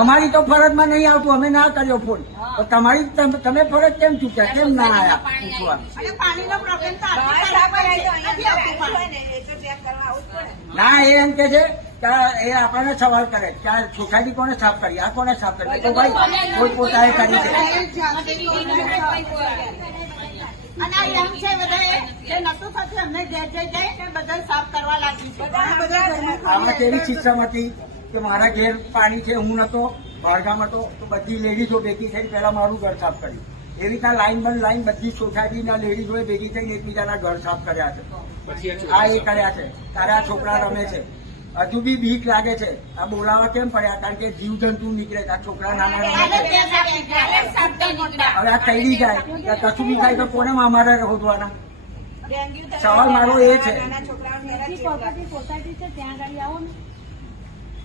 અમારી તો ફરજમાં નહીં આવતું અમે ના કર્યો ફોન. તો તમારી તમે ફરજ કેમ ચૂક્યા? કેમ ના આવ્યા? પૂછવા. ના એ એમ કે છે એ આપણને સવાલ કરે કે આ સોસાયટી કોને સાફ કરી? આ કોને સાફ કરી? તો ભાઈ કોઈ પોતાએ કરી છે આમાં કેવી સિસ્ટમ હતી? કે મારા ઘેર પાણી છે હું નતો બહારગામ હતો તો બધી લેડીઝો ભેગી થઈ પહેલા મારું ઘર સાફ કર્યું. એવી રીતના લાઈન બંધ લાઈન બધી સોસાયટીના લેડીઝોએ ભેગી થઈને એકબીજાના ઘર સાફ કર્યા છે. આ એ કર્યા છે. તારે આ છોકરા રમે છે. હજુ બી બીક લાગે છે. આ બોલાવા કેમ પડ્યા? કારણ કે જીવ જંતુ નીકળે આ છોકરા નાના. હવે આ કઈ જાય. કશું બી થાય તો કોને અમારે હોદવાના સવાલ મારો એ છે.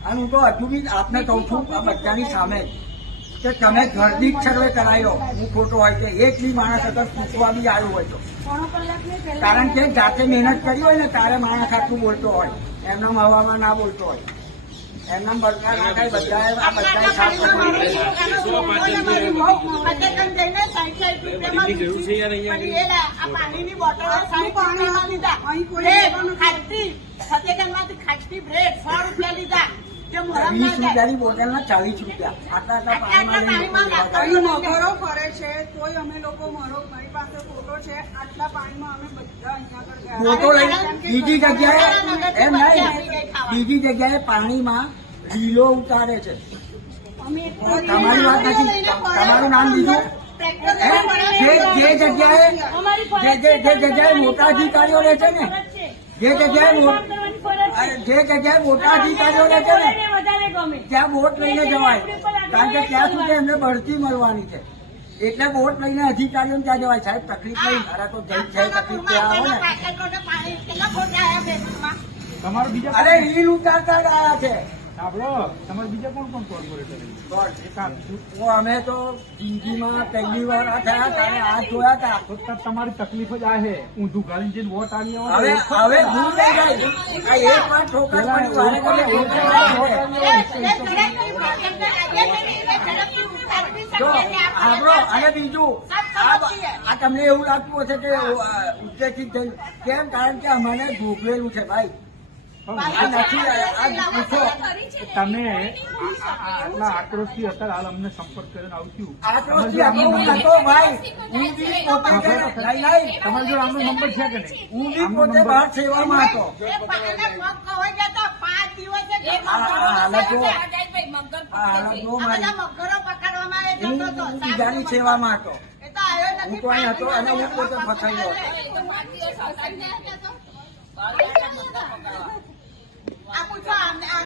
અને હું તો હજુ બી આપને કહું છું આ બધાની સામે કે તમે ઘરદી સર્વે કરાયો હું ખોટો હોય કે એક બી માણસ અગર પૂછવા બી આવ્યો હોય તો. કારણ કે જાતે મહેનત કરી હોય ને તારે માણસ આટલું બોલતો હોય. એમના હવામાં ના બોલતો હોય. એમના બધા ના થાય બધાએ આ સાફ કરવું સાઈઠ રૂપિયામાં લીધા. ખાટી. બ્રેડ સો રૂપિયા લીધા. જે વીસ. રૂપિયાની બોટલના ચાલીસ રૂપિયા. આટલા આટલા આટલા પાણીમાં લોકો નાખો. લેવા અહીં મગરો ફરે છે? તોય અમે લોકો મારો મારી પાસે ફોટો છે. આટલા પાણીમાં અમે બધા અહીંયા ફોટો લઈને બીજી જગ્યાએ એમ નહીં બીજી જગ્યાએ પાણીમાં લીલો ઉતારે છે. તમારી વાત નથી તમારું નામ લીધું? જે જે જગ્યાએ જે જગ્યાએ મોટા અધિકારીઓ રહે છે ને જે જગ્યાએ છે જે જગ્યાએ મોટા અધિકારીઓ છે ને બોલાઈને વધારે ગમે. ત્યાં વોટ લઈને જવાય. કારણ કે ત્યાં સુધી એમને બઢતી મળવાની છે. એટલે વોટ લઈને અધિકારીઓ ત્યાં જવાય. સાહેબ તકલીફ નહીં મારા તો જઈ જાય તકલીફ ત્યાં આવે ને. તમારું બીજા અરે રીલ ઉતારતા જ આવ્યા છે. સાંભળો તમારે બીજા કોણ કોણ કોર્પોરેટર અમે તો જિંદગીમાં પહેલી વાર આ થયા ત્યારે આ જોયા હતા તો તમારી તકલીફ જ આ છે ઊંધું ગાળી જઈને વોટ આવી હવે હવે થઈ જાય એક વાર ઠોકર. જો આપણો અને બીજું આ આ તમને એવું લાગતું હશે કે ઉત્તેજિત થઈ કેમ કારણ કે અમારે ભોગવેલું છે ભાઈ તમે આટલા આક્રોશથી અત્યારે હાલ અમને સંપર્ક કરીને આવશું હતો હતો. તમારી જોડે આમનો નંબર છે કે નહીં? હું બી પોતે બહાર સેવામાં હતો. હું હતો. બીજાની સેવામાં હતો. એ તો આવ્યો નથી. હું તો અહીં હતો અને હું પોતે ફસાયો હતો. อะคุณฟาร์มเนี่ยอะ